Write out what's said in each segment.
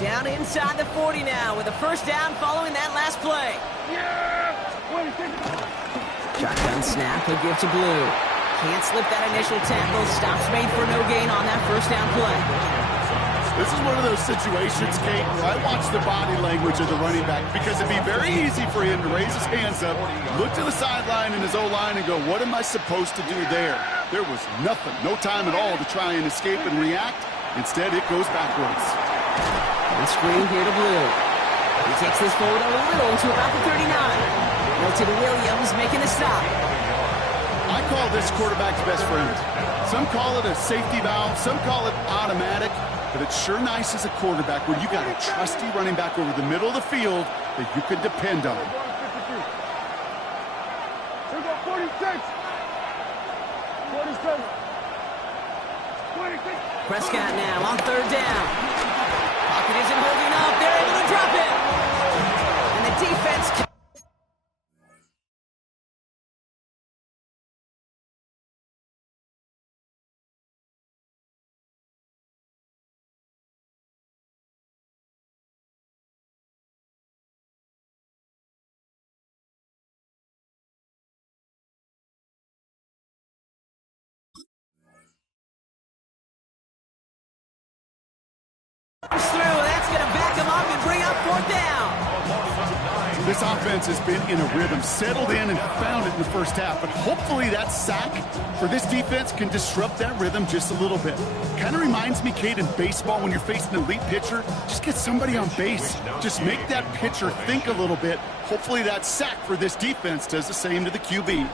Down inside the 40 now with a first down following that last play. Shotgun snap, a give to Blue. Can't slip that initial tackle. Stops made for no gain on that first down play. This is one of those situations, Kate, where I watch the body language of the running back because it'd be very easy for him to raise his hands up, look to the sideline in his O-line and go, what am I supposed to do there? There was nothing, no time at all to try and escape and react. Instead, it goes backwards. And screen here to Blue. He takes this forward a little to about the 39. Milton Williams making the stop. I call this quarterback's best friend. Some call it a safety valve, some call it automatic. But it's sure nice as a quarterback when you got a trusty running back over the middle of the field that you can depend on. Here go 46. 46. Prescott now on third down. Pocket isn't holding up. They're able to drop it. And the defense... through. That's going to back him up and bring up fourth down. This offense has been in a rhythm, settled in and found it in the first half. But hopefully that sack for this defense can disrupt that rhythm just a little bit. Kind of reminds me, Kate, in baseball when you're facing an elite pitcher, just get somebody on base. Just make that pitcher think a little bit. Hopefully that sack for this defense does the same to the QB.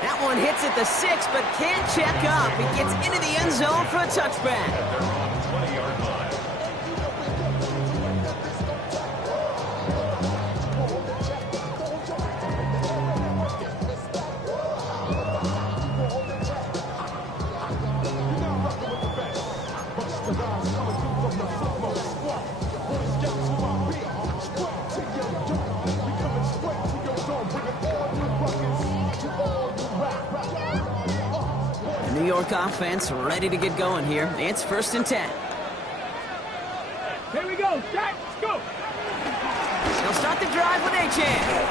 That one hits at the 6, but can't check up. It gets into the end zone for a touchback. New York offense ready to get going here. It's 1st and 10. Here we go. Jack, let's go. They'll start the drive with Achane.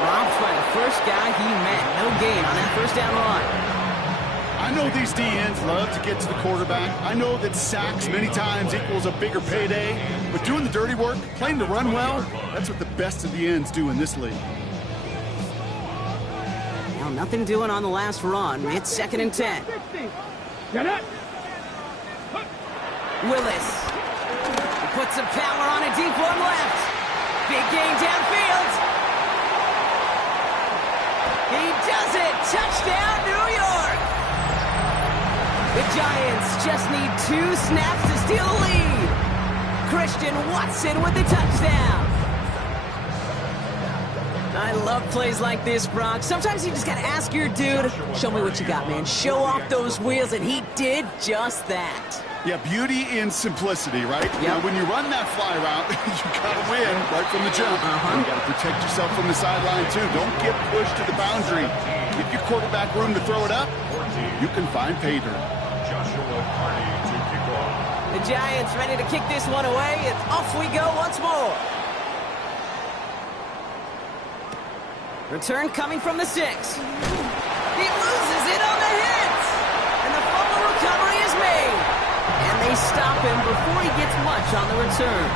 Dropped by the first guy he met. No gain on that first down run. I know these DNs love to get to the quarterback. I know that sacks many times equals a bigger payday. But doing the dirty work, playing to run well, that's what the best of the ends do in this league. Nothing doing on the last run. It's 2nd and 10. Get it. Willis. He puts some power on a deep one left. Big gain downfield. He does it. Touchdown, New York. The Giants just need 2 snaps to steal the lead. Christian Watson with the touchdown. I love plays like this, Brock. Sometimes you just got to ask your dude, show me what you got, man. Show off those wheels, and he did just that. Yeah, beauty in simplicity, right? Yep. Now, when you run that fly route, you got to win right from the jump. You got to protect yourself from the sideline, too. Don't get pushed to the boundary. Give your quarterback room to throw it up. You can find pay dirt. The Giants ready to kick this one away, and off we go once more. Return coming from the 6. He loses it on the hit. And the fumble recovery is made. And they stop him before he gets much on the return.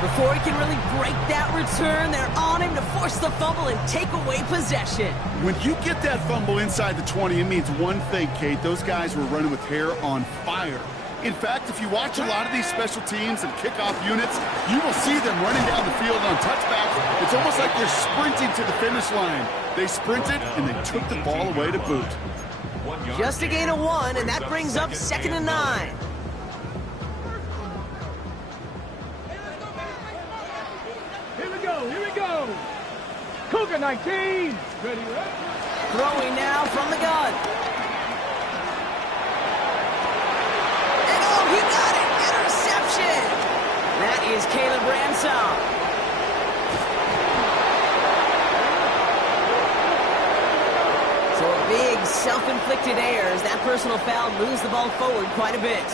Before he can really break that return, they're on him to force the fumble and take away possession. When you get that fumble inside the 20, it means one thing, Kate. Those guys were running with hair on fire. In fact, if you watch a lot of these special teams and kickoff units, you will see them running down the field on touchbacks. It's almost like they're sprinting to the finish line. They sprinted, and they took the ball away to boot. Just a gain of 1, and that brings up 2nd and 9. Here we go. Here we go. Cougar 19. Ready, right? Throwing now from the gun. He got it! Interception! That is Caleb Ransom. So a big some self-inflicted errors. That personal foul moves the ball forward quite a bit.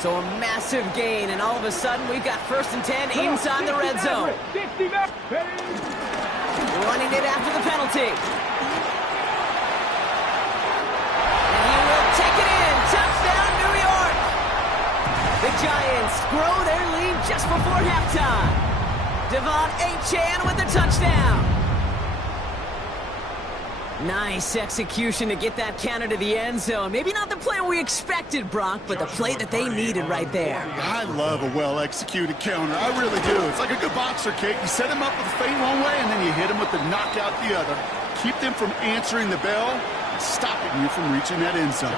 So a massive gain, and all of a sudden we've got 1st and 10 inside the red zone. Running it after the penalty. And he will take it in. Touchdown, New York. The Giants grow their lead just before halftime. Devon Achane with the touchdown. Nice execution to get that counter to the end zone. Maybe not the play we expected, Brock, but the play that they needed right there. I love a well-executed counter. I really do. It's like a good boxer, Kate. You set him up with a feint one way, and then you hit him with the knockout the other. Keep them from answering the bell and stopping you from reaching that end zone.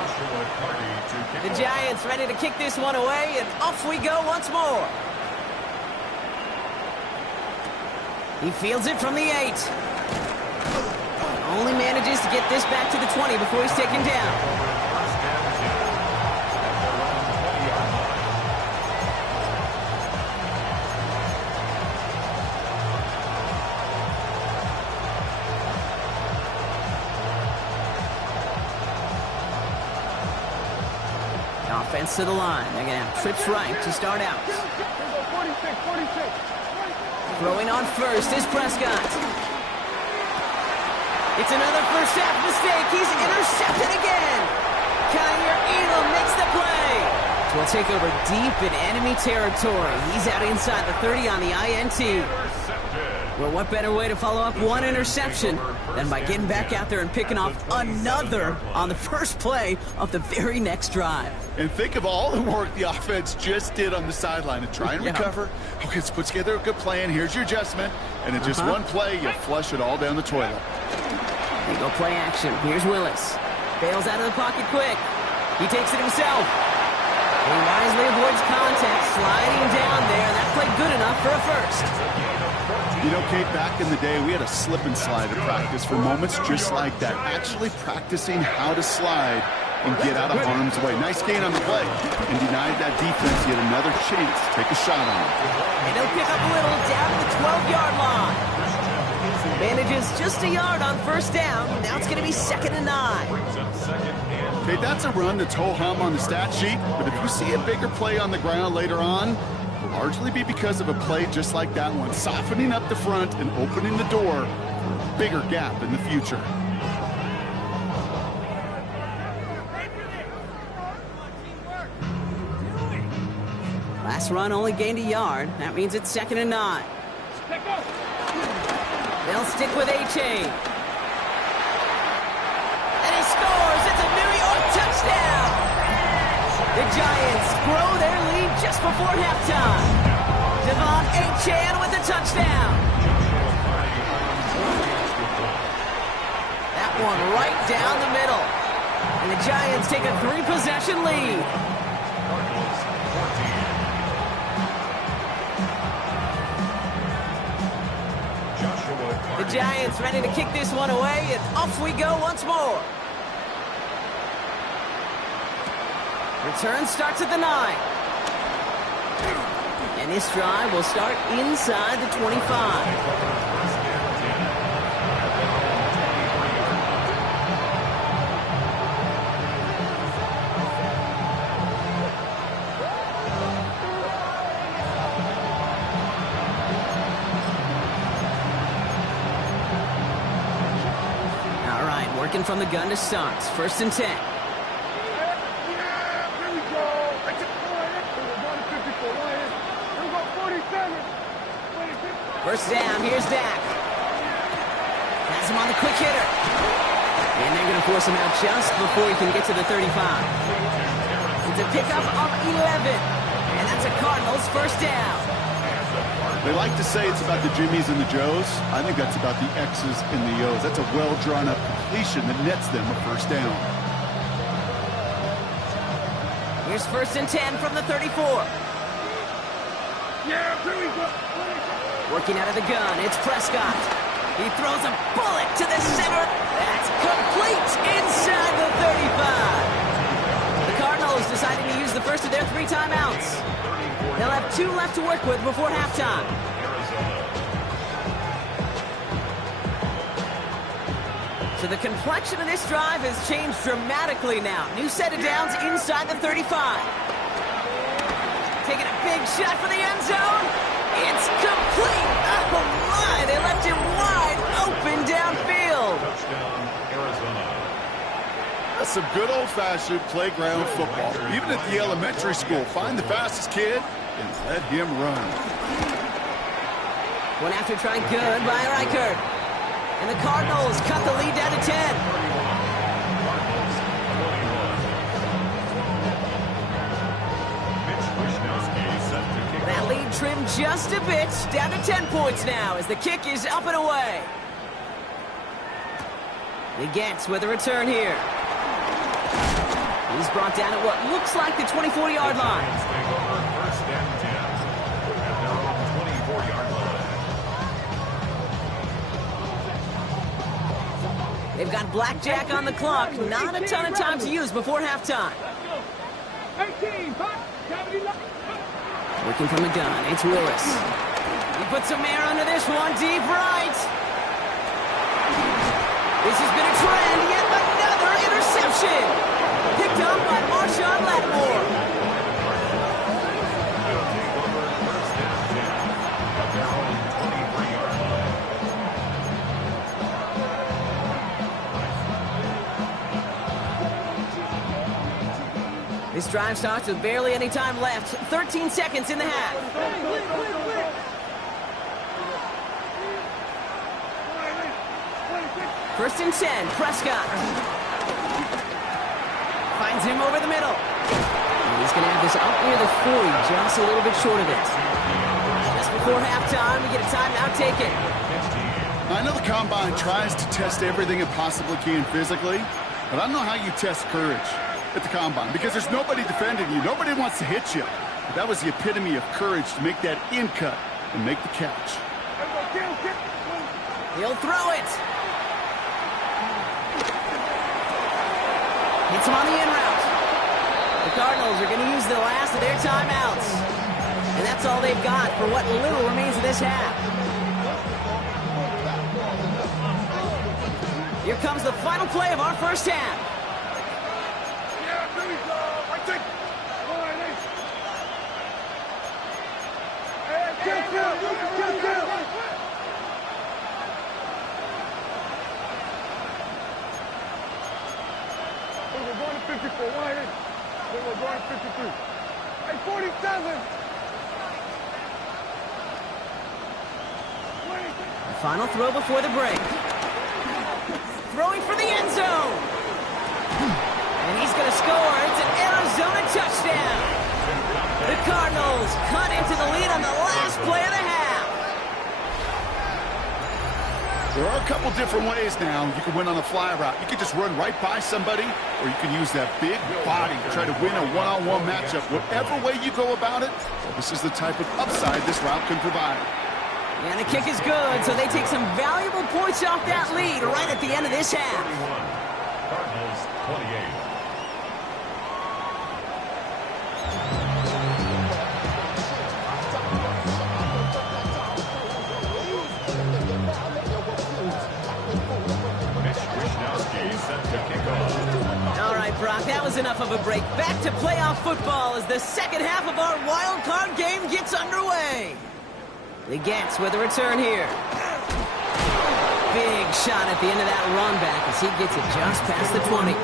The Giants ready to kick this one away, and off we go once more. He fields it from the 8. Only manages to get this back to the 20 before he's taken down. Offense to the line. They're going to have trips right to start out. 46. Throwing on first is Prescott. It's another first half mistake. He's intercepted again. Kyer Elam makes the play. So we'll take over deep in enemy territory. He's out inside the 30 on the INT. Well, what better way to follow up one interception than by getting back out there and picking off another on the first play of the very next drive. And think of all the work the offense just did on the sideline to try and recover. Okay, let's put together a good plan. Here's your adjustment. And in just one play, you flush it all down the toilet. They go play action. Here's Willis. Bails out of the pocket quick. He takes it himself. He wisely avoids contact, sliding down there. That played good enough for a first. You know, Kate, back in the day, we had a slip and slide at practice for moments just like that. Actually practicing how to slide and get out of harm's way. Nice gain on the play. And denied that defense yet another chance to take a shot on it. And they'll pick up a little down to the 12-yard line. Manages just a yard on first down. Now it's going to be 2nd and 9. Okay, that's a run that's ho-hum on the stat sheet, but if you see a bigger play on the ground later on, it'll largely be because of a play just like that one, softening up the front and opening the door for a bigger gap in the future. Last run only gained a yard. That means it's 2nd and 9. They'll stick with Achane. And he scores! It's a New York touchdown! The Giants grow their lead just before halftime. Devon Achane with the touchdown. That one right down the middle. And the Giants take a 3-possession lead. The Giants ready to kick this one away, and off we go once more. Return starts at the 9. And this drive will start inside the 25. Working from the gun to start. 1st and 10. First down, here's Dak. Has him on the quick hitter. And they're going to force him out just before he can get to the 35. It's a pickup of 11. And that's a Cardinals first down. They like to say it's about the Jimmies and the Joes. I think that's about the X's and the O's. That's a well-drawn-up completion that nets them a first down. Here's 1st and 10 from the 34. Yeah, here we go. Working out of the gun, it's Prescott. He throws a bullet to the center. That's complete inside the 35. The Cardinals deciding to use the first of their 3 timeouts. They'll have 2 left to work with before halftime. So the complexion of this drive has changed dramatically now. New set of downs inside the 35. Taking a big shot for the end zone. It's complete. Oh, my. They left him wide open downfield. Touchdown, Arizona. That's some good old-fashioned playground football. Even at the elementary school, find the fastest kid and let him run. One after try good by Reichert. And the Cardinals cut the lead down to 10. That lead trimmed just a bit, down to 10 points now as the kick is up and away. He gets with a return here. He's brought down at what looks like the 24-yard line. First and 10 at their own 24-yard line. They've got blackjack on the clock. Not a ton of time to use before halftime. 18, Working from the gun, it's Willis. He puts some air under this one, deep right. This has been a trend, yet another interception. Picked up by Marshawn Lattimore. This drive starts with barely any time left. 13 seconds in the half. First and 10, Prescott. Finds him over the middle. And he's going to have this up near the 40, just a little bit short of it. Just before halftime, we get a timeout taken. I know the Combine tries to test everything it possibly can physically, but I don't know how you test courage at the Combine, because there's nobody defending you. Nobody wants to hit you. But that was the epitome of courage to make that in cut and make the catch. He'll throw it. Hits him on the in route. The Cardinals are going to use the last of their timeouts. And that's all they've got for what little remains of this half. Here comes the final play of our first half. We're going to 54. We're going to 53. Hey, 47. The final throw before the break. Throwing for the end zone. And he's going to score. It's an Arizona touchdown. The Cardinals cut into the lead on the last play of the half. There are a couple different ways now. You can win on a fly route. You can just run right by somebody, or you can use that big body to try to win a one-on-one matchup. Whatever way you go about it, this is the type of upside this route can provide. And the kick is good, so they take some valuable points off that lead right at the end of this half. Cardinals 28. All right, Brock, that was enough of a break. Back to playoff football as the second half of our wild card game gets underway. He gets with a return here. Big shot at the end of that run back as he gets it just past the 20.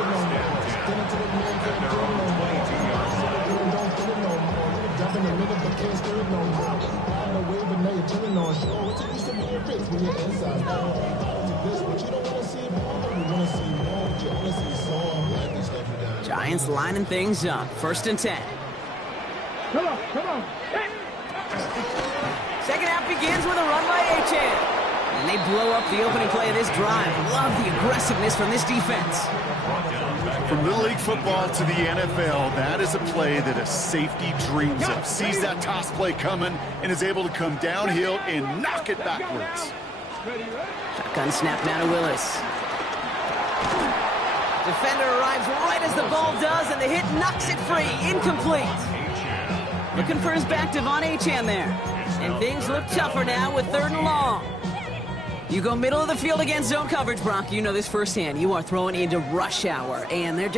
Giants lining things up. First and 10. Come on. Second half begins with a run by Achane. And they blow up the opening play of this drive. Love the aggressiveness from this defense. From Little League football to the NFL, that is a play that a safety dreams of. Sees that toss play coming and is able to come downhill and knock it backwards. Shotgun snap now to Willis. Defender arrives right as the ball does, and the hit knocks it free. Incomplete. Looking for his back, Devon Achane there. And things look tougher now with 3rd and long. You go middle of the field against zone coverage, Brock. You know this firsthand. You are throwing into rush hour, and there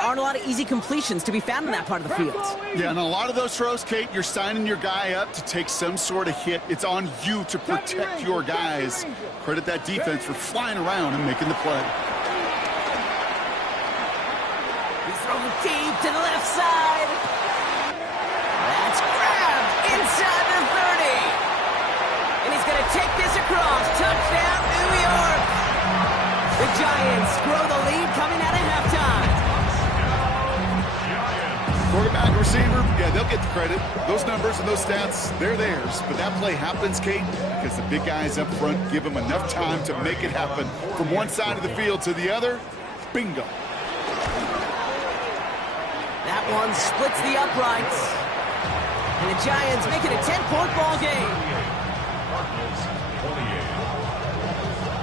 aren't a lot of easy completions to be found in that part of the field. Yeah, and a lot of those throws, Kate, you're signing your guy up to take some sort of hit. It's on you to protect your guys. Credit that defense for flying around and making the play. He's throwing deep to the left side. That's grabbed inside the 30. And he's going to take this across. Touchdown, New York. The Giants grow the lead coming out of halftime. Quarterback, receiver, yeah, they'll get the credit. Those numbers and those stats, they're theirs. But that play happens, Kate, because the big guys up front give them enough time to make it happen. From one side of the field to the other, bingo. That one splits the uprights. And the Giants make it a 10-point ball game.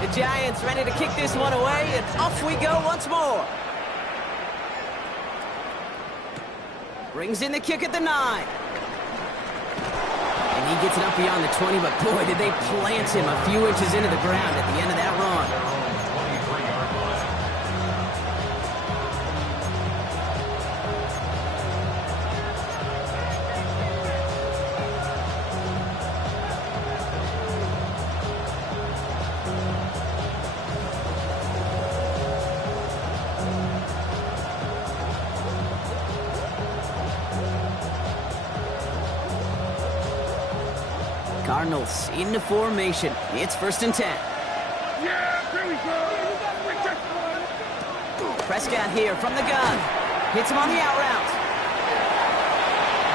The Giants ready to kick this one away, and off we go once more. Brings in the kick at the 9. And he gets it up beyond the 20, but boy, did they plant him a few inches into the ground at the end of that run. Cardinals into formation. It's 1st and 10. Yeah, here we go. Prescott here from the gun. Hits him on the out route.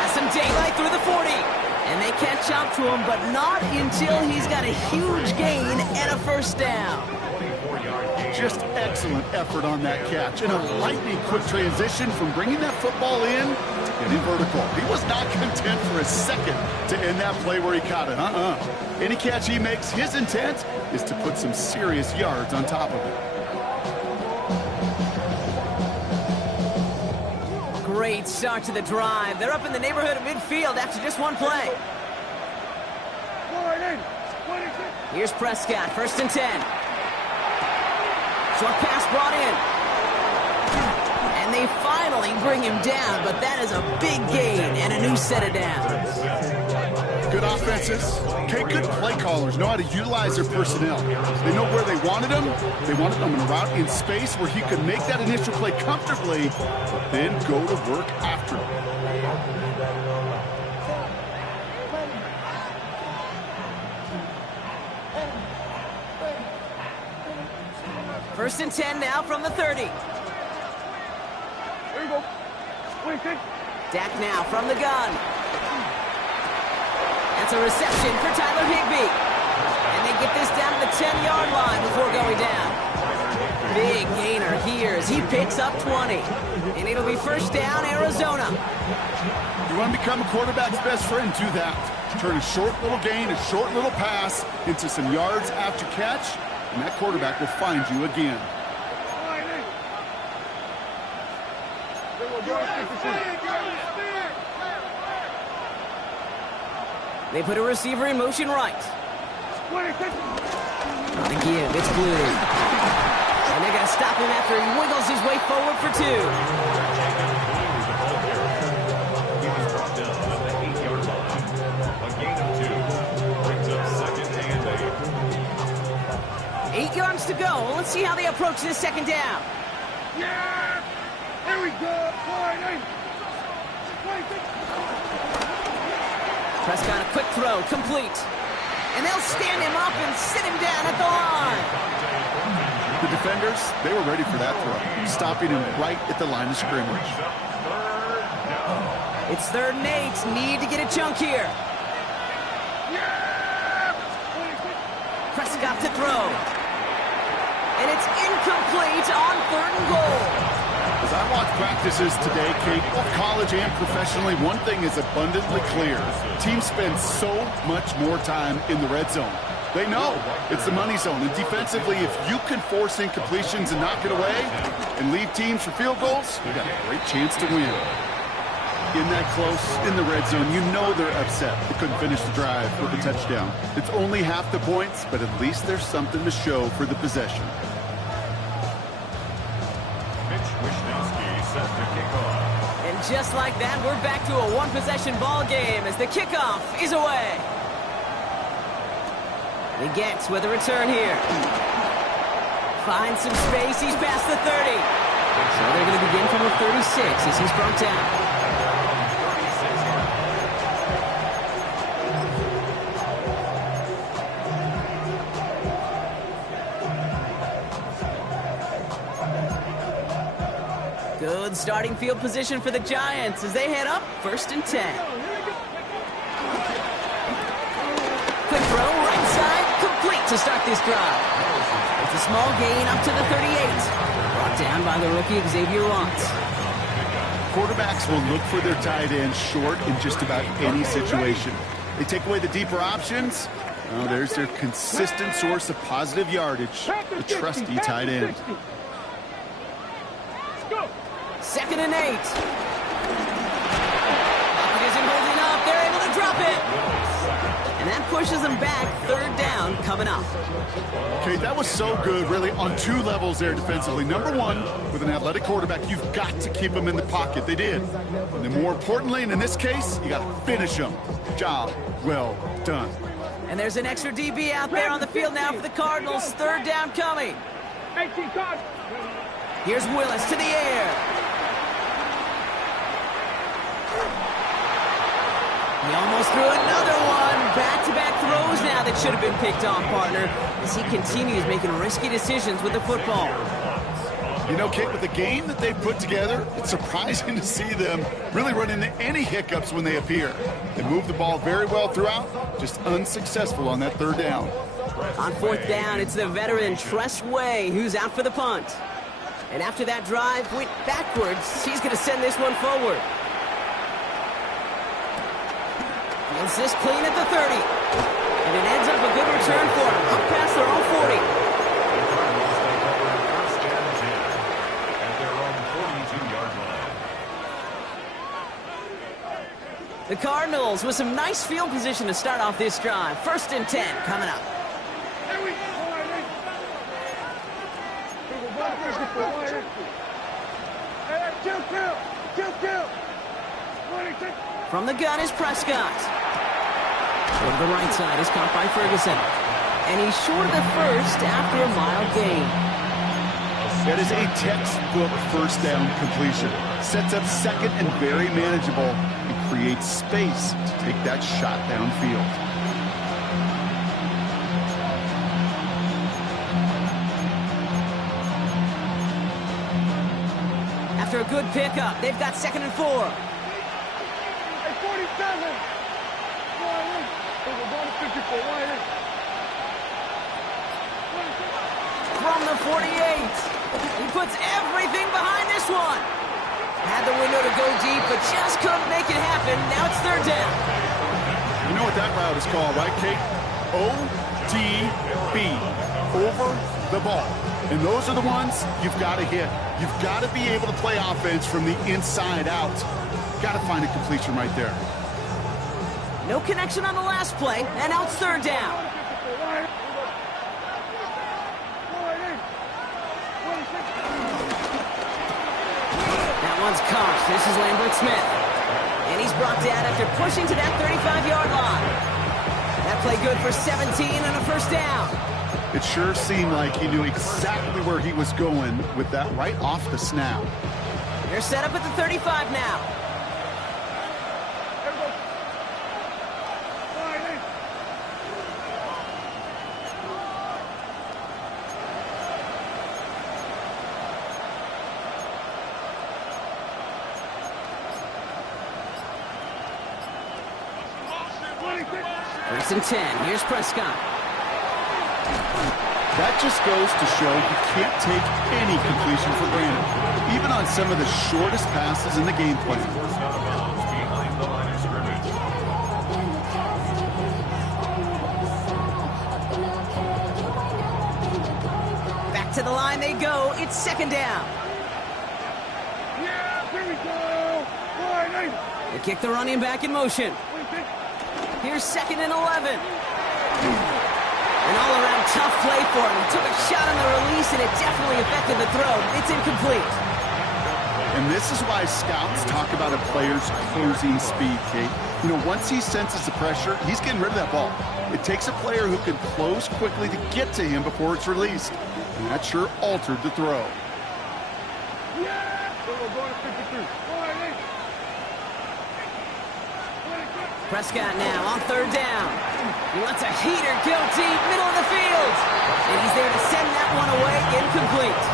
Has some daylight through the 40. And they catch up to him, but not until he's got a huge gain and a 1st down. Just excellent effort on that catch. And a lightning quick transition from bringing that football in to getting vertical. He was not content for a second to end that play where he caught it. Any catch he makes, his intent is to put some serious yards on top of it. Great start to the drive. They're up in the neighborhood of midfield after just one play. Here's Prescott, 1st and 10. Short pass brought in. And they finally bring him down, but that is a big gain and a new set of downs. Good offenses. Okay, good play callers know how to utilize their personnel. They know where they wanted them. They wanted them in a route in space where he could make that initial play comfortably, but then go to work after it. 1st and 10 now from the 30. There you go. 26. Dak now from the gun. That's a reception for Tyler Higbee. And they get this down to the 10-yard line before going down. Big gainer here as he picks up 20. And it'll be 1st down, Arizona. You want to become a quarterback's best friend, do that. Turn a short little gain, a short little pass into some yards after catch, and that quarterback will find you again. They put a receiver in motion right. On the give, it's Blue. And they're going to stop him after he wiggles his way forward for 2. He was brought down at the 8-yard line. A gain of 2 brings up 2nd and 8. 8 yards to go. Let's see how they approach this 2nd down. Yeah! Here we go! Prescott, a quick throw, complete. And they'll stand him up and sit him down at the line. The defenders, they were ready for that throw, stopping him right at the line of scrimmage. It's 3rd and 8. Need to get a chunk here. Prescott to throw. And it's incomplete on 3rd and goal. As I watch practices today, Kate, both college and professionally, one thing is abundantly clear. Teams spend so much more time in the red zone. They know it's the money zone. And defensively, if you can force incompletions and knock it away and leave teams for field goals, you got a great chance to win. in that close in the red zone, you know they're upset. They couldn't finish the drive with a touchdown. It's only half the points, but at least there's something to show for the possession. Set to kick off. And just like that, we're back to a one-possession ball game as the kickoff is away. He gets with a return here. Finds some space. He's past the 30. So they're going to begin from the 36 as he's brought down. Good starting field position for the Giants as they head up 1st and 10. Quick throw, right side, complete to start this drive. It's a small gain up to the 38. Brought down by the rookie Xavier Watts. Quarterbacks will look for their tight end short in just about any situation. They take away the deeper options. Well, there's their consistent source of positive yardage, the trusty tight end. 2nd and 8. Pocket isn't holding up. They're able to drop it. And that pushes them back. 3rd down coming up. Okay, that was so good, really, on 2 levels there defensively. Number 1, with an athletic quarterback, you've got to keep them in the pocket. They did. And then more importantly, and in this case, you got to finish them. Job well done. And there's an extra DB out there on the field now for the Cardinals. 3rd down coming. 18 cards. Here's Willis to the air. He almost threw another one. Back-to-back throws now that should have been picked off, partner, as he continues making risky decisions with the football. You know, Kate, with the game that they've put together, it's surprising to see them really run into any hiccups when they appear. They move the ball very well throughout, just unsuccessful on that 3rd down. On 4th down, it's the veteran Tress Way who's out for the punt. And after that drive went backwards, he's going to send this one forward. Fields this clean at the 30. And it ends up a good return for him, up past their own 40. First and 10 at their own 42-yard line. The Cardinals with some nice field position to start off this drive. 1st and 10 coming up. From the gun is Prescott. Over the right side is caught by Ferguson. And he's short of the 1st after a mild gain. That is a textbook 1st down completion. Sets up 2nd and very manageable and creates space to take that shot downfield. After a good pickup, they've got 2nd and 4. From the 48. He puts everything behind this one. Had the window to go deep, but just couldn't make it happen. Now it's 3rd down. You know what that route is called, right, Kate? ODB, over the ball. And those are the ones you've got to hit. You've got to be able to play offense from the inside out. Got to find a completion right there. No connection on the last play, and now it's 3rd down. That one's caught. This is Lambert Smith. And he's brought down after pushing to that 35-yard line. That play good for 17 and a 1st down. It sure seemed like he knew exactly where he was going with that right off the snap. They're set up at the 35 now. First and 10. Here's Prescott. That just goes to show you can't take any completion for granted, even on some of the shortest passes in the game plan. Forced out of bounds behind the line of scrimmage. Back to the line they go. It's 2nd down. Yeah, here we go. They kick the running back in motion. Here's 2nd and 11. An all-around tough play for him. He took a shot on the release, and it definitely affected the throw. It's incomplete. And this is why scouts talk about a player's closing speed, Kate. You know, once he senses the pressure, he's getting rid of that ball. It takes a player who can close quickly to get to him before it's released. And that sure altered the throw. Prescott now on 3rd down. He lets a heater go deep, middle of the field. And he's there to send that one away, incomplete.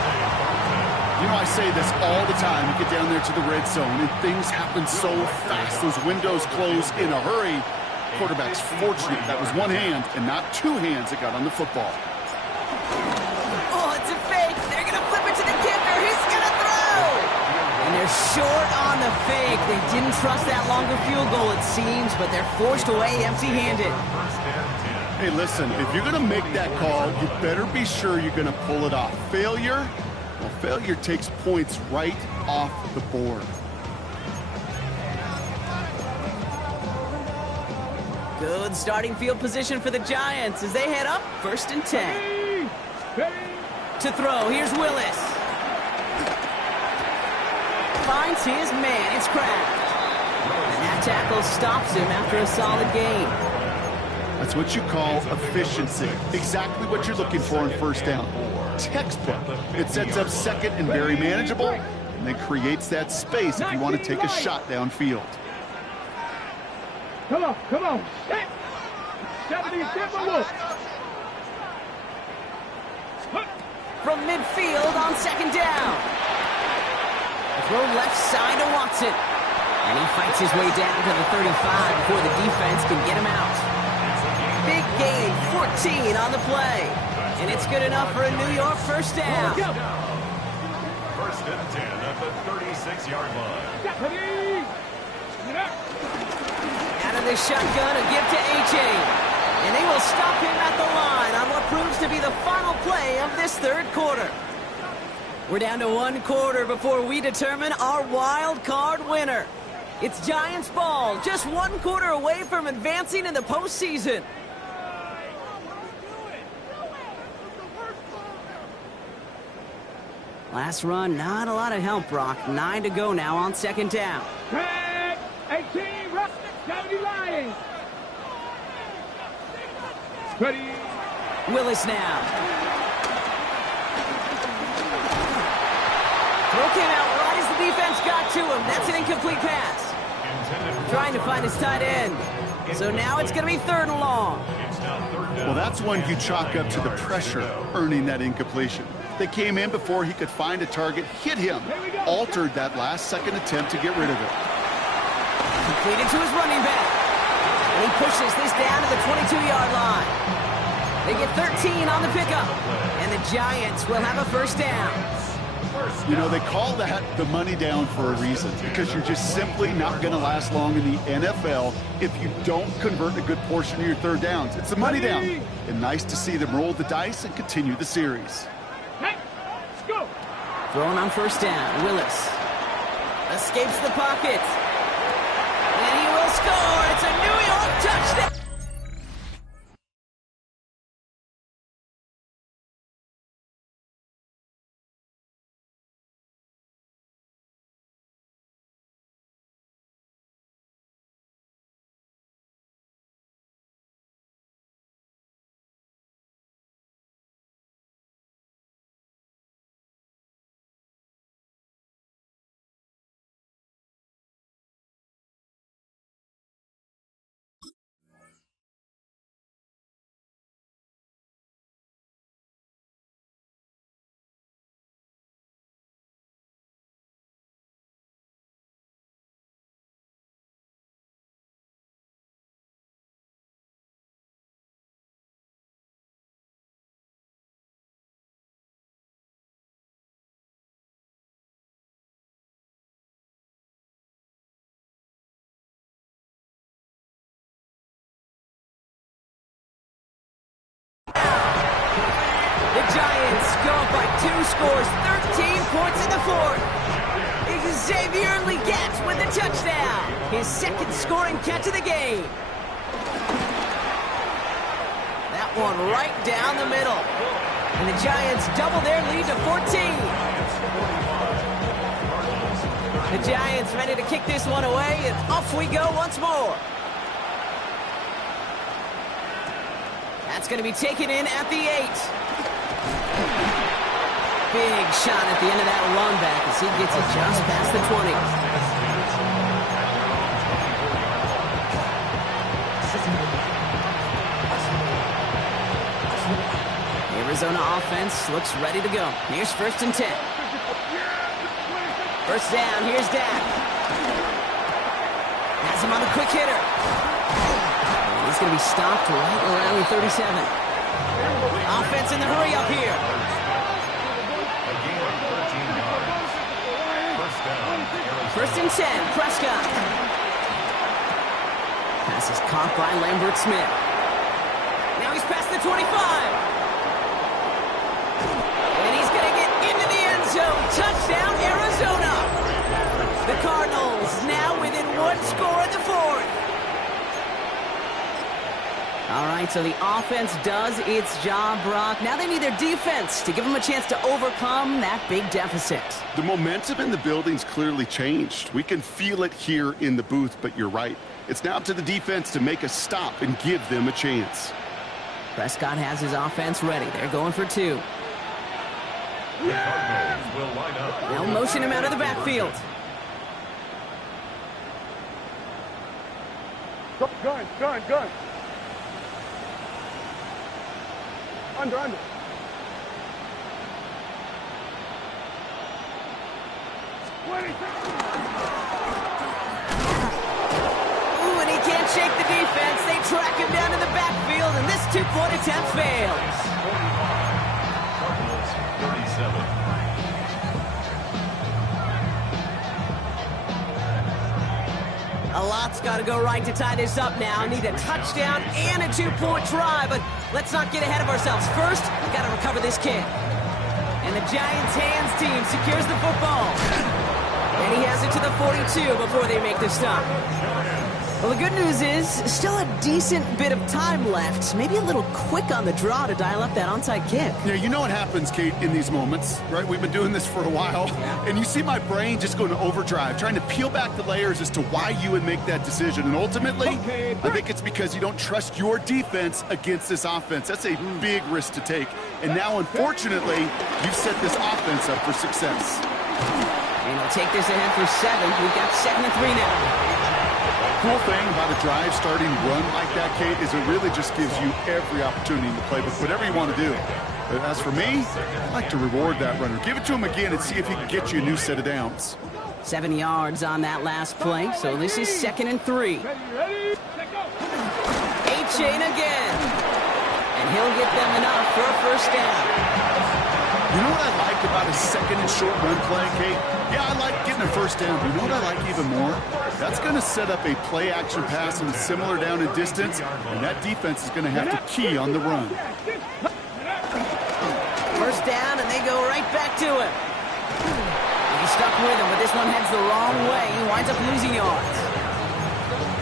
You know, I say this all the time. You get down there to the red zone, and things happen so fast. Those windows close in a hurry. Quarterback's fortunate that was one hand and not two hands that got on the football. Oh, it's a fake. They're going to flip it to the kicker. He's going to throw. And they're short on the fake. They didn't trust that longer field goal, it seems, but they're forced away empty-handed. Hey, listen, if you're going to make that call, you better be sure you're going to pull it off. Failure? Well, failure takes points right off the board. Good starting field position for the Giants as they head up 1st and 10. To throw, here's Willis. Finds his man, it's Kraft. And that tackle stops him after a solid gain. That's what you call efficiency. Exactly what you're looking for in 1st down. Textbook. It sets up 2nd and very manageable, and then creates that space if you want to take a shot downfield. Come on, come on. 70, From midfield on 2nd down. Throw left side to Watson. And he fights his way down to the 35 before the defense can get him out. Big gain, 14 on the play. And it's good enough for a New York 1st down. 1st and 10 at the 36-yard line. Out of the shotgun, a give to A.J. And they will stop him at the line on what proves to be the final play of this 3rd quarter. We're down to 1 quarter before we determine our wild card winner. It's Giants ball, just 1 quarter away from advancing in the postseason. Last run, not a lot of help, Brock. 9 to go now on 2nd down. 18, 70 Lions. Ready. Willis now. Throw came out right as the defense got to him. That's an incomplete pass. Trying to find his tight end. So now it's going to be 3rd and long. Well, that's one you chalk up to the pressure earning that incompletion. They came in before he could find a target, hit him, altered that last-second attempt to get rid of it. Completed to his running back. And he pushes this down to the 22-yard line. They get 13 on the pickup. And the Giants will have a 1st down. You know, they call that the money down for a reason, because you're just simply not going to last long in the NFL if you don't convert a good portion of your 3rd downs. It's the money down. And nice to see them roll the dice and continue the series. Let's go. Throwing on 1st down, Willis escapes the pocket. And he will score. It's a New York touchdown. The Giants go up by 2 scores, 13 points in the 4th. Xavier Legette with the touchdown! His second scoring catch of the game. That one right down the middle. And the Giants double their lead to 14. The Giants ready to kick this one away, and off we go once more. That's going to be taken in at the 8. Big shot at the end of that run back as he gets it just past the 20. Arizona offense looks ready to go. Here's 1st and 10. First down, here's Dak. Has him on the quick hitter. And he's going to be stopped right around the 37. Offense in the hurry up here. First and 10, Prescott. Pass is caught by Lambert Smith. Now he's past the 25. And he's going to get into the end zone. Touchdown, Arizona. The Cardinals now within 1 score in the 4th. All right, so the offense does its job, Brock. Now they need their defense to give them a chance to overcome that big deficit. The momentum in the building's clearly changed. We can feel it here in the booth, but you're right. It's now up to the defense to make a stop and give them a chance. Prescott has his offense ready. They're going for 2. They'll motion him out of the backfield. Gun. Under. Ooh, and he can't shake the defense. They track him down to the backfield, and this 2-point attempt fails. Cardinals 37. A lot's got to go right to tie this up now. Need a touchdown and a 2-point try, but let's not get ahead of ourselves. First, we've got to recover this kick. And the Giants' hands team secures the football. And he has it to the 42 before they make the stop. Well, the good news is, still a decent bit of time left. Maybe a little quick on the draw to dial up that onside kick. Yeah, you know what happens, Kate, in these moments, right? We've been doing this for a while, and you see my brain just going to overdrive, trying to peel back the layers as to why you would make that decision. And ultimately, I think it's because you don't trust your defense against this offense. That's a big risk to take. And now, unfortunately, you've set this offense up for success. And he'll take this ahead for 7. We've got 2nd and 3 now. Cool thing about a drive starting run like that, Kate, is it really just gives you every opportunity in the playbook, whatever you want to do. But as for me, I like to reward that runner. Give it to him again and see if he can get you a new set of downs. 7 yards on that last play, so this is 2nd and 3. A-chain again. And he'll get them enough for a first down. You know what I like about a 2nd and short run play, Kate? Yeah, I like getting a first down, but you know what I like even more? That's going to set up a play-action pass and similar down in distance, and that defense is going to have to key on the run. First down, and they go right back to him. He's stuck with him, but this one heads the wrong way. He winds up losing yards.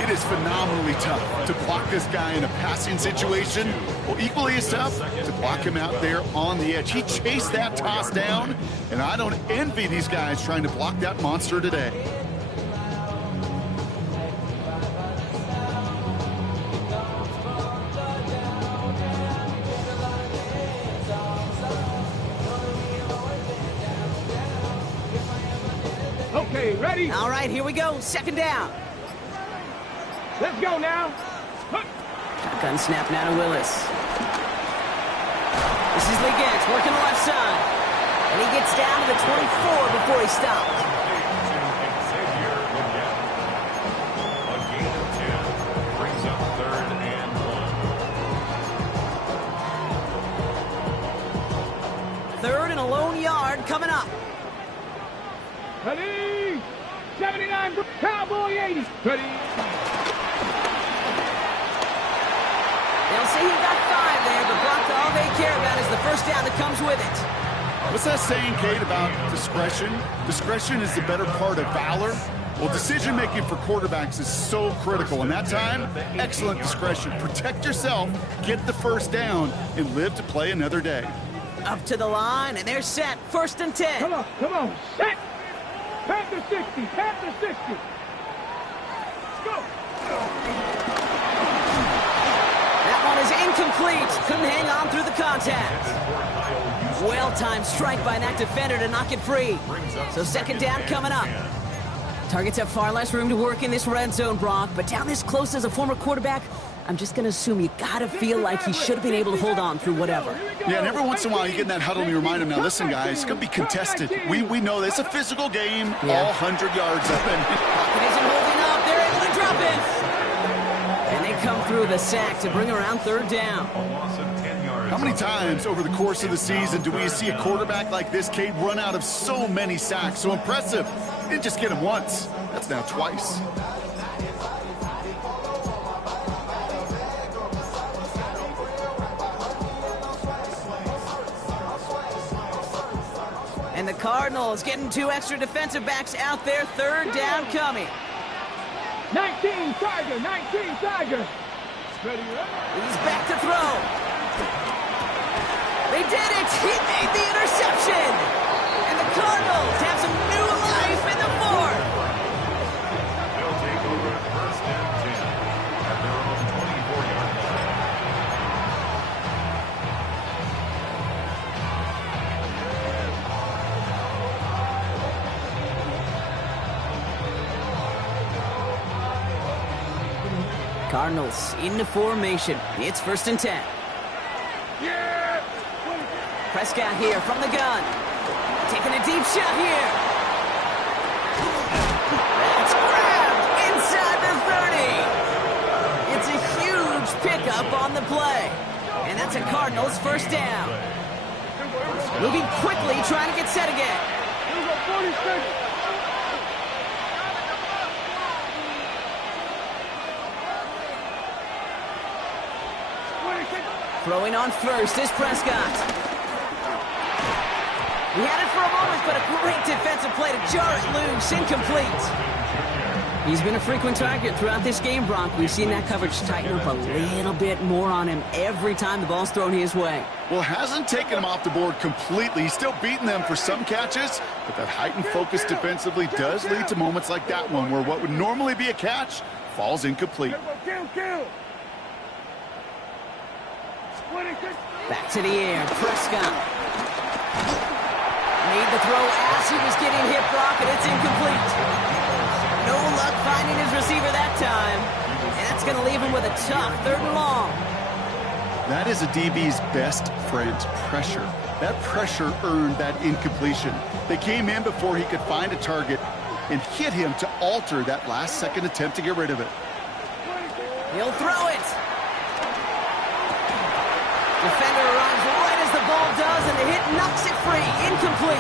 It is phenomenally tough to block this guy in a passing situation. Well, equally as tough to block him out there on the edge. He chased that toss down, and I don't envy these guys trying to block that monster today. Okay, ready? All right, here we go. 2nd down. Let's go now. Shotgun snap now to Willis. This is Liggett working the left side. And he gets down to the 24 before he stopped. A gain of 10 brings up 3rd and 1. 3rd and a lone yard coming up. Ready? 79, Cowboy 80. Ready? They'll say he got 5 there, but Brock, all they care about is the first down that comes with it. What's that saying, Kate, about discretion? Discretion is the better part of valor. Well, decision-making for quarterbacks is so critical. In that time, excellent discretion. Protect yourself, get the first down, and live to play another day. Up to the line, and they're set. 1st and 10. Come on, set! Panther 60, Panther 60. Go! That one is incomplete. Couldn't hang on through the contact. Well-timed strike by that defender to knock it free. So 2nd down coming up. Targets have far less room to work in this red zone, Brock, but down this close as a former quarterback, I'm just going to assume you got to feel like he should have been able to hold on through whatever. Yeah, and every once in a while you get in that huddle and you remind him, now listen, guys, it's going to be contested. We know this. It's a physical game, all 100 yards up. And It isn't holding up. They're able to drop it. And they come through the sack to bring around 3rd down. how many times over the course of the season do we see a quarterback like this, Cade, run out of so many sacks? So impressive. He didn't just get him once. That's now twice. And the Cardinals getting 2 extra defensive backs out there. 3rd down coming. 19 Tiger, 19 Tiger. Ready, He's back to throw. They did it. He made the interception. And the Cardinals have some new life in the 4th. They'll take over at 1st and 10 at their own 24-yard line. Cardinals into formation. It's 1st and 10. Yeah! Prescott here from the gun. Taking a deep shot here. That's grabbed inside the 30. It's a huge pickup on the play. And that's a Cardinals 1st down. Moving quickly, trying to get set again. Here we go, 40 seconds. Throwing on 1st is Prescott. He had it for a moment, but a great defensive play to jar it loose. Incomplete. He's been a frequent target throughout this game, Brock. We've seen that coverage tighten up a little bit more on him every time the ball's thrown his way. Well, hasn't taken him off the board completely. He's still beating them for some catches, but that heightened focus defensively does lead to moments like that one where what would normally be a catch falls incomplete. Kill. Back to the air, Prescott. Made the throw as he was getting hit, Brock, and it's incomplete. No luck finding his receiver that time. And that's going to leave him with a tough 3rd and long. That is a DB's best friend, pressure. That pressure earned that incompletion. They came in before he could find a target and hit him to alter that last-second attempt to get rid of it. He'll throw it. Defender arrives right as the ball does, and the hit knocks it free. Incomplete.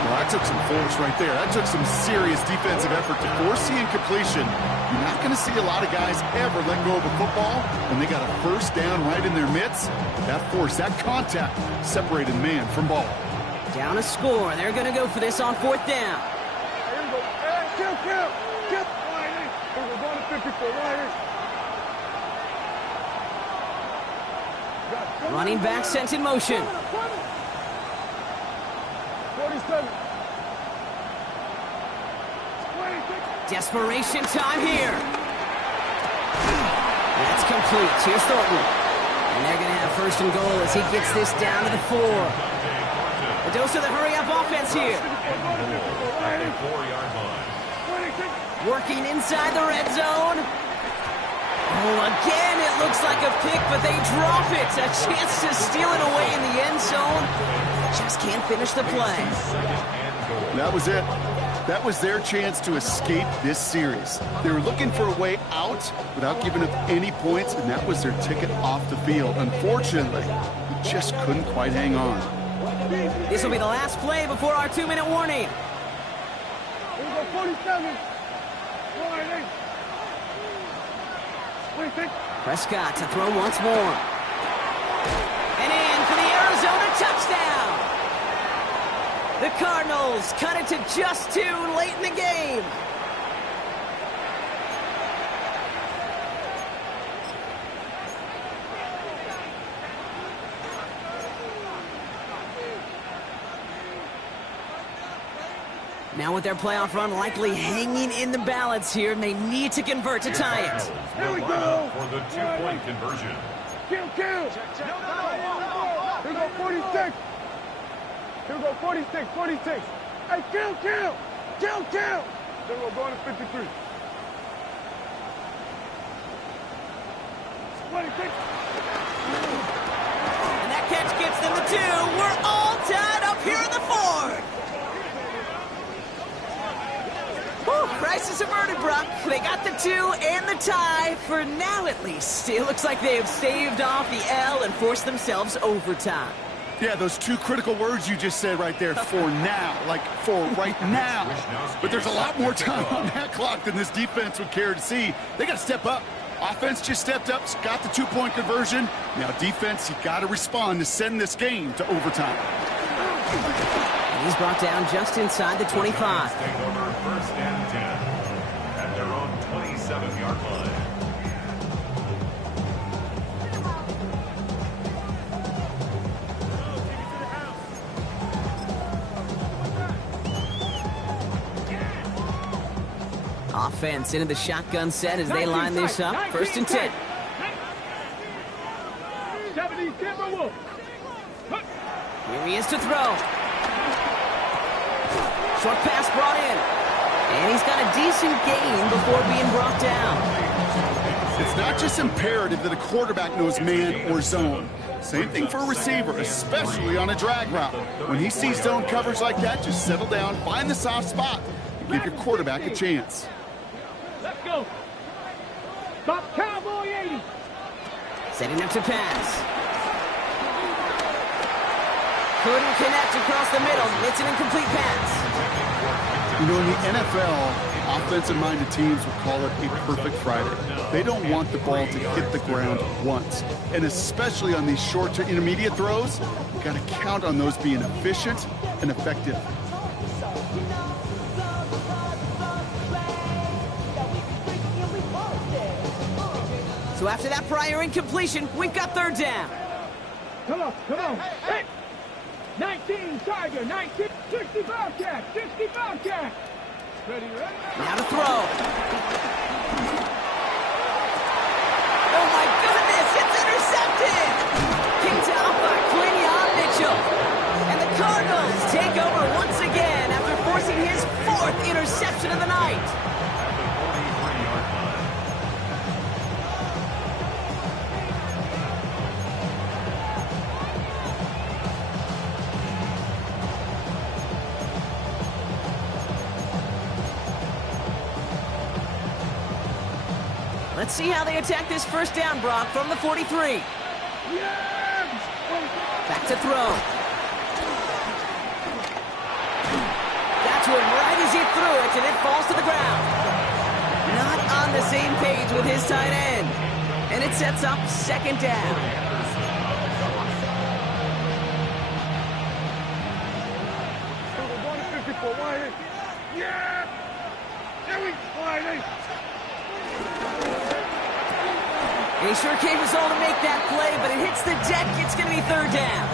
Well, that took some force right there. That took some serious defensive effort to force the incompletion. You're not going to see a lot of guys ever let go of a football when they got a 1st down right in their midst. That force, that contact, separated man from ball. Down a score. They're going to go for this on 4th down. Here we go. Kill. Line in. We're going to 54. Line in. Running back sent in motion. 47. Desperation time here. That's complete. Here's Thornton. And they're going to have 1st and goal as he gets this down to the 4. A dose of the hurry-up offense here. 4-yard line. Working inside the red zone. Oh, again, it looks like a pick, but they drop it. A chance to steal it away in the end zone. Just can't finish the play. That was it. That was their chance to escape this series. They were looking for a way out without giving up any points, and that was their ticket off the field. Unfortunately, he just couldn't quite hang on. This will be the last play before our 2-minute warning. Here we go, 47. Line in. Prescott to throw once more. And in for the Arizona touchdown. The Cardinals cut it to just 2 late in the game. Now with their playoff run likely hanging in the balance here, and they need to convert to tie it. Here we go. For the 2-point conversion. Kill. Here we go, 46. Here we go, 46. Hey, kill. Then we're going to 53. 26. And that catch gets them the 2. We're all tied up here in the 4th. Whew, crisis averted, Brock. They got the 2 and the tie, for now at least. It looks like they have staved off the L and forced themselves overtime. Yeah, those 2 critical words you just said right there, for now, like for right now. But there's a lot more time on that clock than this defense would care to see. They got to step up. Offense just stepped up, got the 2-point conversion. Now defense, you got to respond to send this game to overtime. And he's brought down just inside the 25. Take over 1st and 10 at their own 27-yard line. Offense into the shotgun set as they line this up. 1st and 10. 70 Timberwolves. Here he is to throw. Short pass brought in. And he's got a decent gain before being brought down. It's not just imperative that a quarterback knows man or zone. Same thing for a receiver, especially on a drag route. When he sees zone coverage like that, just settle down, find the soft spot, and give your quarterback a chance. Let's go. Stop Cowboy 80. Setting up to pass. Couldn't connect across the middle. It's an incomplete pass. You know, in the NFL, offensive-minded teams would call it a perfect Friday. They don't want the ball to hit the ground once. And especially on these short to intermediate throws, you got to count on those being efficient and effective. So after that prior incompletion, we've got 3rd down. Come on. Hey. 19 Tiger, 19, 60 Bobcat. Ready? Now to throw. Oh my goodness, it's intercepted! Picked off by Quinion Mitchell. And the Cardinals take over once again after forcing his 4th interception of the night. Let's see how they attack this 1st down, Brock, from the 43. Back to throw. That's one right as he threw it, and it falls to the ground. Not on the same page with his tight end. And it sets up 2nd down. We're going to 54 wide. Yeah! There we go. And he sure came his all to make that play, but it hits the deck. It's going to be 3rd down.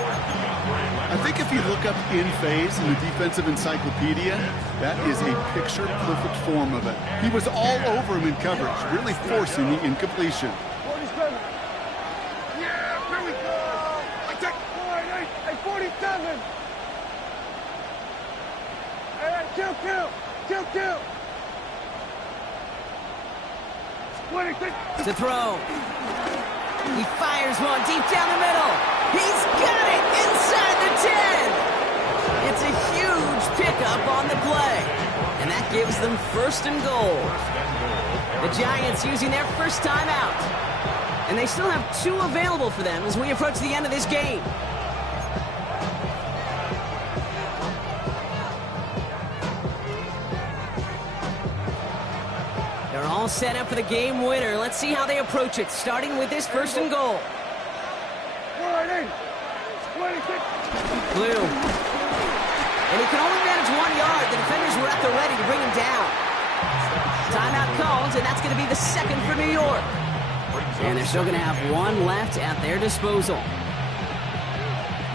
I think if you look up in phase in the defensive encyclopedia, that is a picture-perfect form of it. He was all over him in coverage, really forcing the incompletion. 47. Yeah, here we go. I take 47. Hey, kill. 26. To throw. He fires one deep down the middle. He's got it inside the 10. It's a huge pickup on the play. And that gives them 1st and goal. The Giants using their 1st timeout. And they still have 2 available for them as we approach the end of this game. They're all set up for the game winner. Let's see how they approach it, starting with this 1st and goal. 26. Blue. And he can only manage 1 yard. The defenders were at the ready to bring him down. Timeout called, and that's going to be the second for New York. And they're still going to have one left at their disposal.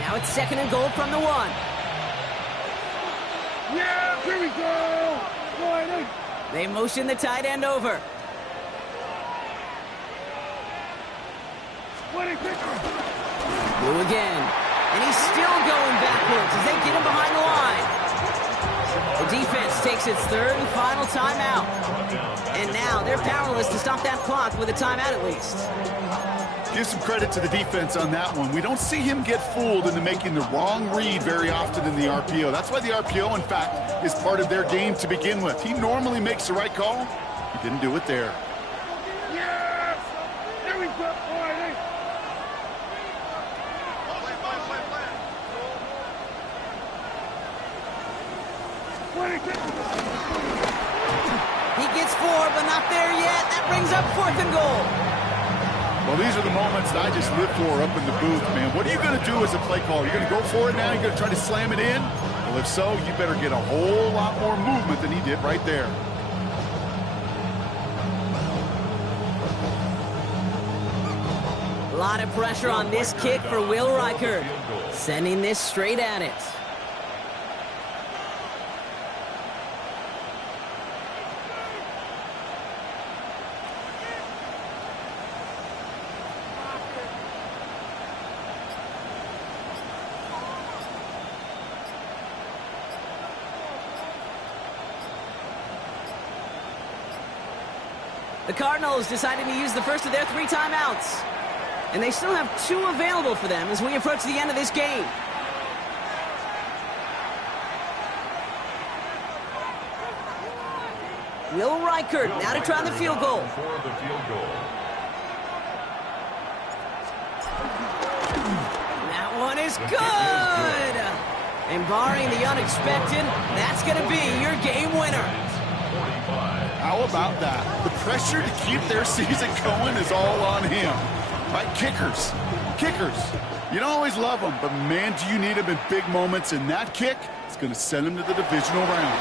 Now it's second and goal from the 1. Yeah, here we go. They motion the tight end over. Blue again. And he's still going backwards as they get him behind the line. The defense takes its third and final timeout. And now they're powerless to stop that clock with a timeout at least. Give some credit to the defense on that one. We don't see him get fooled into making the wrong read very often in the RPO. That's why the RPO, in fact, is part of their game to begin with. He normally makes the right call. He didn't do it there. Yes! There we go. He gets 4, but not there yet. That brings up 4th and goal. Well, these are the moments that I just live for up in the booth, man. What are you going to do as a play caller? You're going to go for it now? You're going to try to slam it in? Well, if so, you better get a whole lot more movement than he did right there. A lot of pressure on this kick for Will Reichert, sending this straight at it. The Cardinals decided to use the first of their 3 timeouts. And they still have 2 available for them as we approach the end of this game. Will Reichert now to try the field goal. That one is good! And barring the unexpected, that's going to be your game winner. How about that? The pressure to keep their season going is all on him. Right, kickers. You don't always love them, but man, do you need them in big moments, and that kick is going to send him to the divisional round.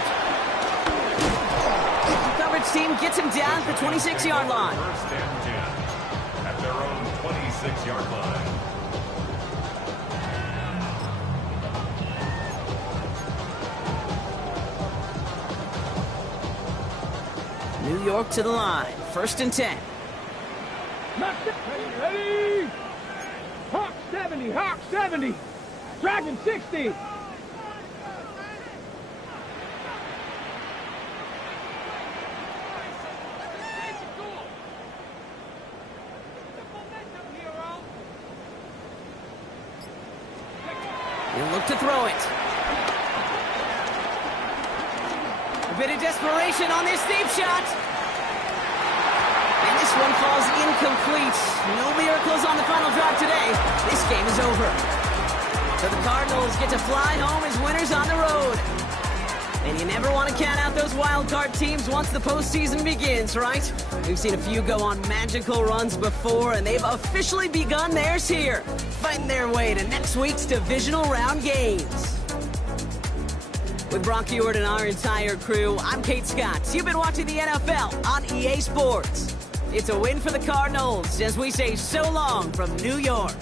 The coverage team gets him down at the 26-yard line. First and 10 at their own 26-yard line. New York to the line. First and 10. Ready? Hawk 70, Hawk 70. Dragon 60. You look to throw it. A bit of desperation on this deep shot. And this one falls incomplete. No miracles on the final drive today. This game is over. So the Cardinals get to fly home as winners on the road. And you never want to count out those wild card teams once the postseason begins, right? We've seen a few go on magical runs before, and they've officially begun theirs here, fighting their way to next week's divisional round games. With Brock Ewart and our entire crew, I'm Kate Scott. You've been watching the NFL on EA Sports. It's a win for the Cardinals as we say so long from New York.